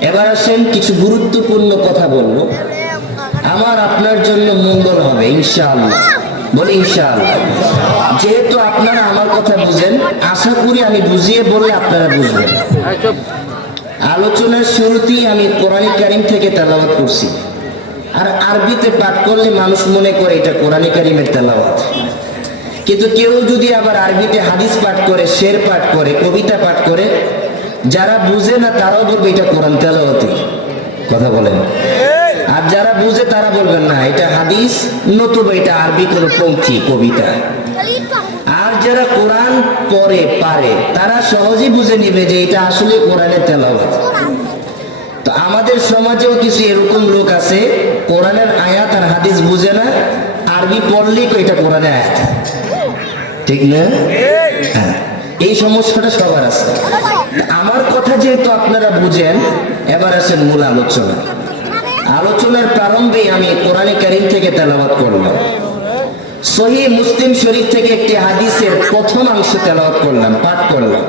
এবার আসেন কিছু গুরুত্বপূর্ণ কথা বলব। আমার আপনার জন্য মঙ্গল হবে, ইনশাআল্লাহ। বলে ইনশাআল্লাহ। যেহেতু আপনারা আমার কথা বুঝেন, আশা করি আমি বুঝিয়ে বললে আপনারা বুঝবেন। আলোচনার শুরুতেই আমি কোরআনিক কারিম থেকে তেলাওয়াত করছি। আর আরবিতে পাঠ করলে মানুষ মনে করে এটা কোরআনিক কারিমের তেলাওয়াত। কিন্তু কেউ যদি আবার আরবিতে হাদিস পাঠ করে, শের পাঠ করে, কবিতা পাঠ করে যারা বুঝে না তারাও বলবে এটা কোরআন তেলাওয়াতি। কথা বলেন। আর যারা বুঝে তারা বলবেন না, এটা হাদিস, নতুবা এটা আরবি কোনো পঙ্ক্তি, কবিতা। আর যারা কোরআন পড়ে, পারে, তারা সহজেই বুঝে নিবে যে এটা আসলে কোরআনের তেলাওয়াত। তো আমাদের সমাজেও কিছু এরকম লোক আছে, কোরআনের আয়াত আর হাদিস বুঝে না, আরবি পড়লেই এটা কোরআনের আয়াত। ঠিক না? এই সমস্যাটা সবার আছে। আমার কথা যেহেতু আপনারা বুঝেন, এবার আসেন মূল আলোচনা। আলোচনার প্রারম্ভে আমি কোরআনে কারিম থেকে তেলাওয়াত করলাম। সহি মুসলিম শরীফ থেকে একটি হাদিসের প্রথম অংশ তেলাওয়াত করলাম, পাঠ করলাম।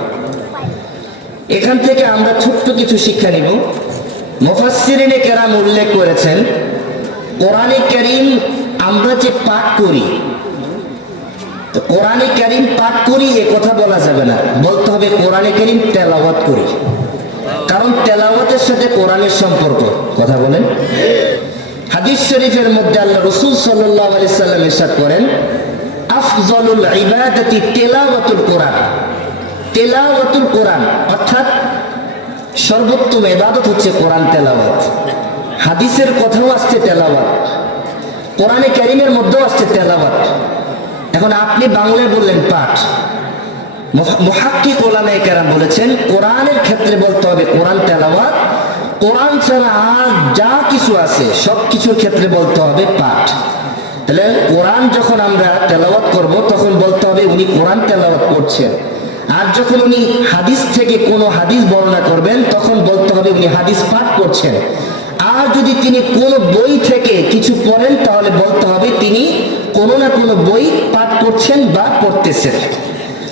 এখান থেকে আমরা ছোট্ট কিছু শিক্ষা নিব। মুফাসসিরিনে কেরাম উল্লেখ করেছেন, কোরআনে কারিম আমরা যে পাঠ করি কোরআনে কারিম পাঠ করি এ কথা বলা যাবে না। বলতে হবে কোরআনে কারিম তেলাওয়াত করি। কারণ তেলাওয়াতের সাথে কোরআনের সম্পর্ক। কথা বলেন। হাদিস শরীফের মধ্যে আল্লাহ রসুল সাল্লাহ আলি সাল্লাম ইরশাদ করেন, আফজলুল ইবাদাতি তেলাওয়াতুল কোরআন। তেলাওয়াতুল কোরআন, অর্থাৎ সর্বোত্তম ইবাদত হচ্ছে কোরআন তেলাওয়াত। হাদিসের কথাও আসছে তেলাওয়াত। কোরআনে কারিমের মধ্যেও আসছে তেলাওয়াত। এখন আপনি বাংলায় বললেন পাঠ। মহাক্কিক ওলামায়ে কেরাম বলেছেন, কোরআনের ক্ষেত্রে বলতে হবে কোরআন তেলাওয়াত। কোরআন ছাড়া আর যা কিছু আছে, সব কিছুর ক্ষেত্রে বলতে হবে পাঠ। তাহলে কোরআন যখন আমরা তেলাওয়াত করব, তখন বলতে হবে উনি কোরআন তেলাওয়াত করছেন। আর যখন উনি হাদিস থেকে কোনো হাদিস বর্ণনা করবেন, তখন বলতে হবে উনি হাদিস পাঠ করছেন। আর যদি তিনি কোনো বই থেকে কিছু পড়েন, তাহলে বলতে হবে তিনি কোনো না কোনো বই পাঠ করছেন বা পড়তেছেন।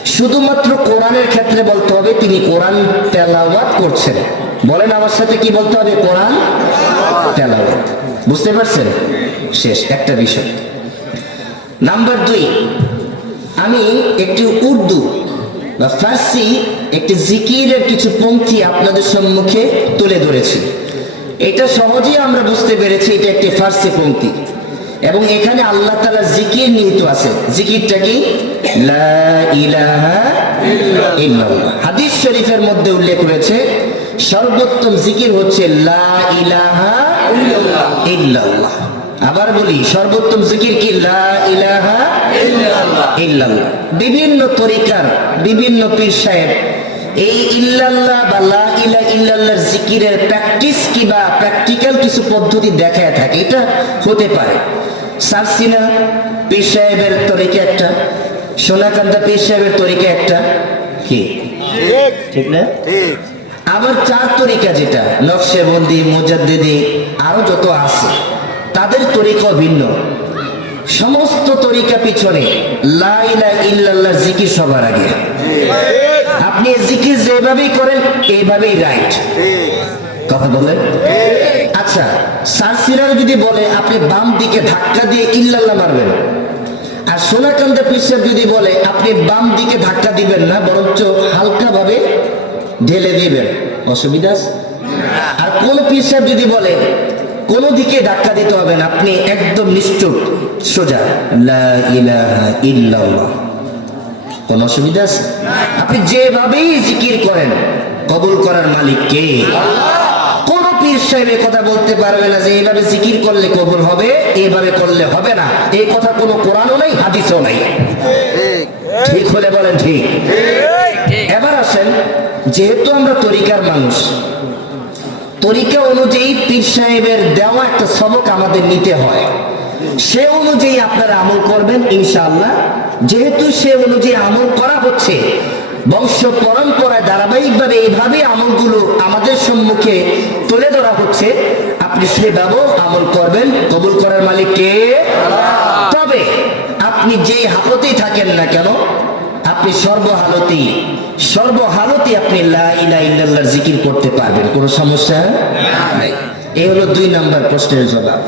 শুধুমাত্র কোরআনের ক্ষেত্রে বলতে হবে তিনি কোরআন তেলাওয়াত করছেন। বলেন আমার সাথে কি বলতে হবে? কোরআন তেলাওয়াত। বুঝতে পারছেন? শেষ, একটা বিষয়। নাম্বার দুই, আমি একটি উর্দু বা ফার্সি একটি জিকিরের কিছু পঙ্ক্তি আপনাদের সম্মুখে তুলে ধরেছি। এটা সহজেই আমরা বুঝতে পেরেছি এটা একটি ফার্সি পঙ্ক্তি। এবং এখানে আল্লাহ তালা জিকির নিহিত আছে। জিকিরটা কি। হাদিস শরীফের মধ্যে উল্লেখ রয়েছে, সর্বোত্তম জিকির হচ্ছে লা ইলাহা ইল্লাল্লাহ। আবার বলি, সর্বোত্তম জিকির কি? লা ইলাহা ইল্লাল্লাহ। বিভিন্ন তরিকার, বিভিন্ন পীর সাহেব এই ইল্লাল্লাহ বা লা ইলা ইল্লাল্লাহর জিকিরের প্র্যাকটিস কি বা প্র্যাকটিক্যাল কিছু পদ্ধতি দেখায় থাকে এটা হতে পারে। সারসিনা পীর সাহেবের তরিকা একটা সোনাকান্দা পীর সাহেবের তরিকা একটা কি? ঠিক। না? ঠিক। আবার চার তরিকা যেটা নকশেবন্দি মুজাদ্দিদি আরও যত আছে তাদের তরিকা ভিন্ন। সমস্ত তরিকা পিছনে লা ইলাহা ইল্লাল্লাহ জিকির সবার আগে। আপনি জিকির যেভাবেই করেন এইভাবেই রাইট কথা বলেন আচ্ছা সারসিরার যদি বলে, আপনি বাম দিকে ধাক্কা দিয়ে ইল্লাল্লাহ মারবেন। আর সোনাকান্দা পিসাব যদি বলে, আপনি বাম দিকে ধাক্কা দিবেন না, বরঞ্চ হালকা ভাবে ঢেলে দিবেন। অসুবিধা আর কোন পিসাব যদি বলে, কোন দিকে ধাক্কা দিতে হবে না, আপনি একদম নিশ্চুপ, সোজা। লা ইলাহা ইল্লাল্লাহ। কোন অসুবিধা আছে? আপনি যেভাবেই জিকির করেন, কবুল করার মালিক কে? কোন পীর সাহেব কথা বলতে পারবে না যে এইভাবে জিকির করলে কবুল হবে এইভাবে করলে হবে না। এই কথা কোনো কোরআনও নাই, হাদিসও নাই। ঠিক হলে বলেন ঠিক। এবার আসেন, যেহেতু আমরা তরিকার মানুষ, তরিকা অনুযায়ী পীর সাহেবের দেওয়া একটা সবক আমাদের নিতে হয়। সে অনুযায়ী আপনারা আমল করবেন ইনশাআল্লাহ। যেহেতু সে অনুযায়ী আমল করা হচ্ছে বংশ পরম্পরায় ধারাবাহিকভাবে এইভাবে আমলগুলো আমাদের সম্মুখে তুলে ধরা হচ্ছে আপনি সেভাবেও আমল করবেন। কবুল করার মালিক কে? তবে আপনি যেই হাফতেই থাকেন না কেন আপনি সর্বহালতি সর্বহালতি আপনি জিকির করতে পারবেন। কোনো সমস্যা? নাই এই হলো দুই নাম্বার প্রশ্নের জবাব।